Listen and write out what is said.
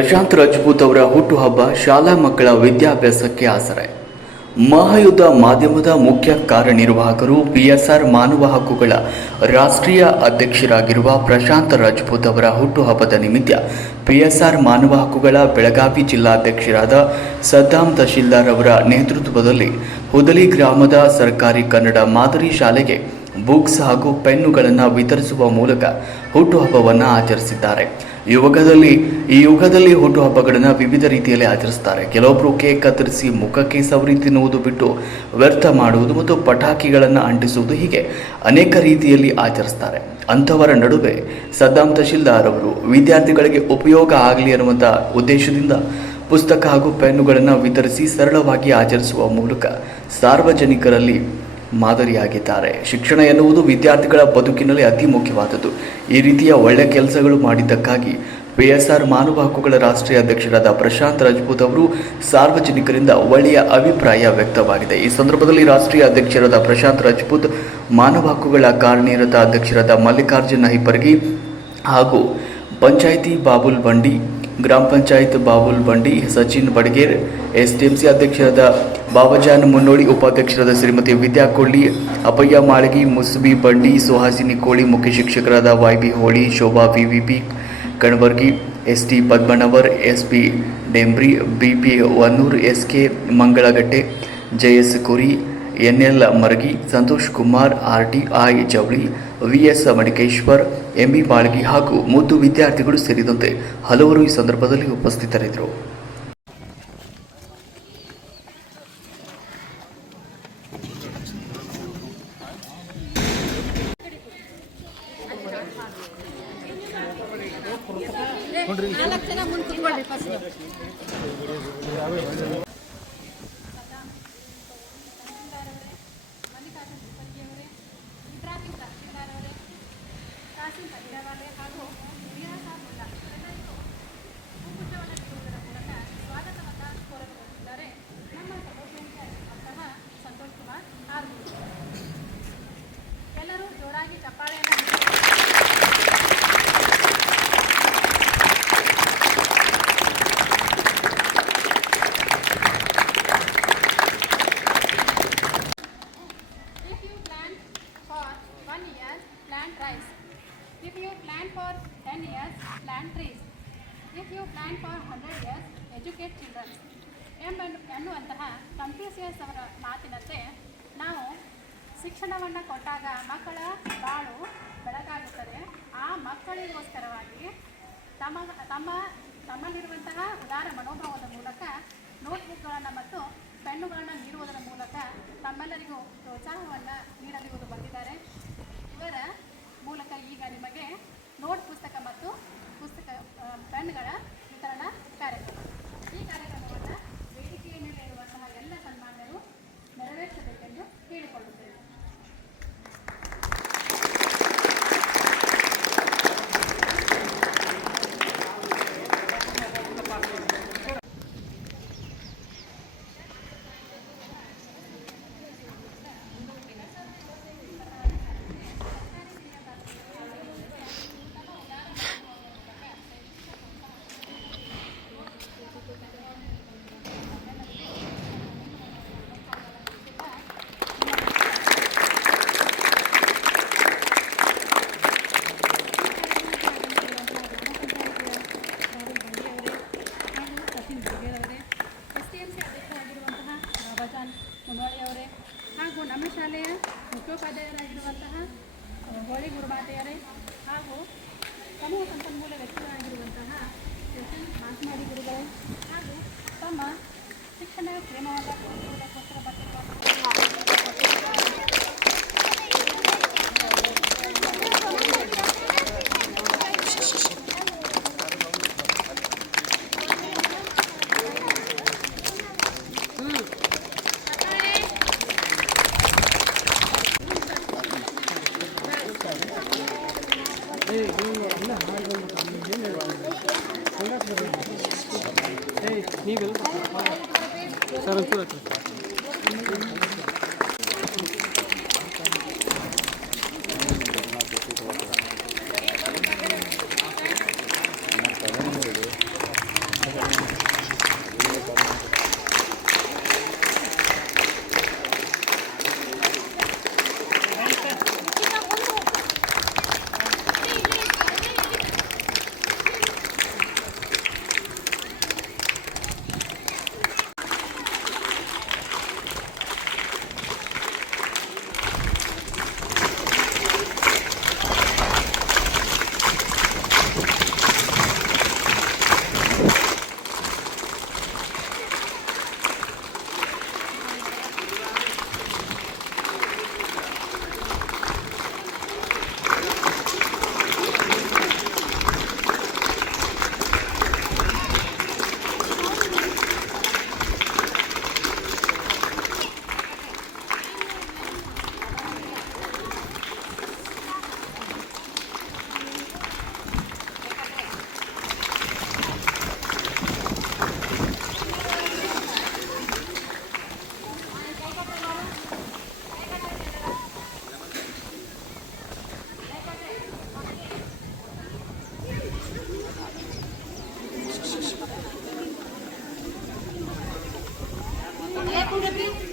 ಪ್ರಶಾಂತ್ ರಜಪೂತ್ ಅವರ ಹುಟ್ಟುಹಬ್ಬ ಶಾಲಾ ಮಕ್ಕಳ ವಿದ್ಯಾಭ್ಯಾಸಕ್ಕೆ ಆಸರೆ. ಮಹಾಯುದ್ಧ ಮಾಧ್ಯಮದ ಮುಖ್ಯ ಕಾರ್ಯನಿರ್ವಾಹಕರು ಪಿಎಸ್ಆರ್ ಮಾನವ ಹಕ್ಕುಗಳ ರಾಷ್ಟ್ರೀಯ ಅಧ್ಯಕ್ಷರಾಗಿರುವ ಪ್ರಶಾಂತ್ ರಜಪೂತ್ ಅವರ ಹುಟ್ಟುಹಬ್ಬದ ನಿಮಿತ್ತ ಪಿಎಸ್ಆರ್ ಮಾನವ ಹಕ್ಕುಗಳ ಬೆಳಗಾವಿ ಜಿಲ್ಲಾಧ್ಯಕ್ಷರಾದ ಸದ್ದಾಂ ತಹಶೀಲ್ದಾರ್ ಅವರ ನೇತೃತ್ವದಲ್ಲಿ ಹುದಲಿ ಗ್ರಾಮದ ಸರ್ಕಾರಿ ಕನ್ನಡ ಮಾದರಿ ಶಾಲೆಗೆ ಬುಕ್ಸ್ ಹಾಗೂ ಪೆನ್ನುಗಳನ್ನು ವಿತರಿಸುವ ಮೂಲಕ ಹುಟ್ಟುಹಬ್ಬವನ್ನು ಆಚರಿಸಿದ್ದಾರೆ. ಯುಗದಲ್ಲಿ ಈ ಯುಗದಲ್ಲಿ ಹುಟ್ಟುಹಬ್ಬಗಳನ್ನು ವಿವಿಧ ರೀತಿಯಲ್ಲಿ ಆಚರಿಸ್ತಾರೆ. ಕೆಲವೊಬ್ಬರು ಕೇಕ್ ಕತ್ತರಿಸಿ, ಮುಖಕ್ಕೆ ಸವರಿ ತಿನ್ನುವುದು ಬಿಟ್ಟು ವ್ಯರ್ಥ ಮಾಡುವುದು ಮತ್ತು ಪಟಾಕಿಗಳನ್ನು ಅಂಟಿಸುವುದು ಹೀಗೆ ಅನೇಕ ರೀತಿಯಲ್ಲಿ ಆಚರಿಸ್ತಾರೆ. ಅಂಥವರ ನಡುವೆ ಸದ್ದಾಂ ತಹಶೀಲ್ದಾರ್ ಅವರು, ವಿದ್ಯಾರ್ಥಿಗಳಿಗೆ ಉಪಯೋಗ ಆಗಲಿ ಅನ್ನುವಂಥ ಉದ್ದೇಶದಿಂದ ಪುಸ್ತಕ ಹಾಗೂ ಪೆನ್ನುಗಳನ್ನು ವಿತರಿಸಿ ಸರಳವಾಗಿ ಆಚರಿಸುವ ಮೂಲಕ ಸಾರ್ವಜನಿಕರಲ್ಲಿ ಮಾದರಿಯಾಗಿದ್ದಾರೆ. ಶಿಕ್ಷಣ ಎನ್ನುವುದು ವಿದ್ಯಾರ್ಥಿಗಳ ಬದುಕಿನಲ್ಲಿ ಅತಿ ಮುಖ್ಯವಾದದ್ದು. ಈ ರೀತಿಯ ಒಳ್ಳೆಯ ಕೆಲಸಗಳು ಮಾಡಿದ್ದಕ್ಕಾಗಿ ಪಿಎಸ್ಆರ್ ಮಾನವ ಹಕ್ಕುಗಳ ರಾಷ್ಟ್ರೀಯ ಅಧ್ಯಕ್ಷರಾದ ಪ್ರಶಾಂತ್ ರಜಪೂತ್ ಅವರು ಸಾರ್ವಜನಿಕರಿಂದ ಒಳ್ಳೆಯ ಅಭಿಪ್ರಾಯ ವ್ಯಕ್ತವಾಗಿದೆ. ಈ ಸಂದರ್ಭದಲ್ಲಿ ರಾಷ್ಟ್ರೀಯ ಅಧ್ಯಕ್ಷರಾದ ಪ್ರಶಾಂತ್ ರಜಪೂತ್ ಮಾನವ ಹಕ್ಕುಗಳ ಕಾರ್ಯನಿರತ ಅಧ್ಯಕ್ಷರಾದ ಮಲ್ಲಿಕಾರ್ಜುನ ಹಿಪ್ಪರ್ಗಿ ಹಾಗೂ ಪಂಚಾಯಿತಿ ಬಾಬುಲ್ ಬಂಡಿ ಗ್ರಾಮ ಪಂಚಾಯತ್ ಬಾಬುಲ್ ಬಂಡಿ, ಸಚಿನ್ ಬಡಗೇರ್, ಎಸ್ಡಿಎಂಸಿ ಅಧ್ಯಕ್ಷರಾದ ಬಾಬಾಜಾನ್ ಮುನ್ನೋಳಿ ಉಪಾಧ್ಯಕ್ಷರಾದ ಶ್ರೀಮತಿ ವಿದ್ಯಾ ಕೊಳ್ಳಿ ಅಪ್ಪಯ್ಯ ಮಾಳಗಿ, ಮುಸ್ಬಿ ಬಂಡಿ, ಸುಹಾಸಿನಿ ಕೋಳಿ, ಮುಖ್ಯ ಶಿಕ್ಷಕರಾದ Y B Holi, Shobha VVP Kanabargi S T Padmanavar S P Dembri B P Vannur S K Mangalagatte J S Kuri N L Maragi, Santosh Kumar, R T I Javali, V S Manikeshwar M Balgi ಹಾಗೂ ಮುದ್ದು ವಿದ್ಯಾರ್ಥಿಗಳು ಸೇರಿದಂತೆ ಹಲವರು ಈ ಸಂದರ್ಭದಲ್ಲಿ ಉಪಸ್ಥಿತರಿದ್ದರು. ಕಂಪ್ಯೂಸಿಯಸ್ ಅವರ ಮಾತಿನಂತೆ ನಾವು ಶಿಕ್ಷಣವನ್ನು ಕೊಟ್ಟಾಗ ಮಕ್ಕಳ ಬಾಳು ಬೆಳಕಾಗುತ್ತದೆ. ಆ ಮಕ್ಕಳಿಗೋಸ್ಕರವಾಗಿ ತಮ್ಮ ತಮ್ಮ, ತಮ್ಮಲ್ಲಿರುವಂತಹ ಉದಾರ ಮನೋಭಾವದ ಮೂಲಕ ನೋಟ್ಬುಕ್ಗಳನ್ನು ಮತ್ತು ಪೆನ್ನುಗಳನ್ನು ನೀಡುವುದರ ಮೂಲಕ ತಮ್ಮೆಲ್ಲರಿಗೂ ಪ್ರೋತ್ಸಾಹವನ್ನು ನೀಡಲು ಬಂದಿದ್ದಾರೆ. ಇವರ ಮೂಲಕ ಈಗ ನಿಮಗೆ ನೋಟ್ ಪುಸ್ತಕ ಮತ್ತು ಪುಸ್ತಕ ಪೆನ್ಗಳ ಅಧ್ಯಕ್ಷರಾಗಿರುವಂತಹ ಬಾಬಾಜಾನ್ ಮುನ್ನೋಳಿಯವರೇ ಹಾಗೂ ನಮ್ಮ ಶಾಲೆಯ ಮುಖ್ಯೋಪಾಧ್ಯಾಯರಾಗಿರುವಂತಹ ಹೋಳಿ ಗುರುಮಾತೆಯರೇ ಹಾಗೂ ಸಮೂಹ ಸಂಪನ್ಮೂಲ ವ್ಯಕ್ತಿಗಳಾಗಿರುವಂತಹ ಮಾತನಾಡಿ ಗುರುಗಳೇ ಹಾಗೂ ತಮ್ಮ ಶಿಕ್ಷಣ ಕ್ಷೇಮವನ್ನು Thank you. com o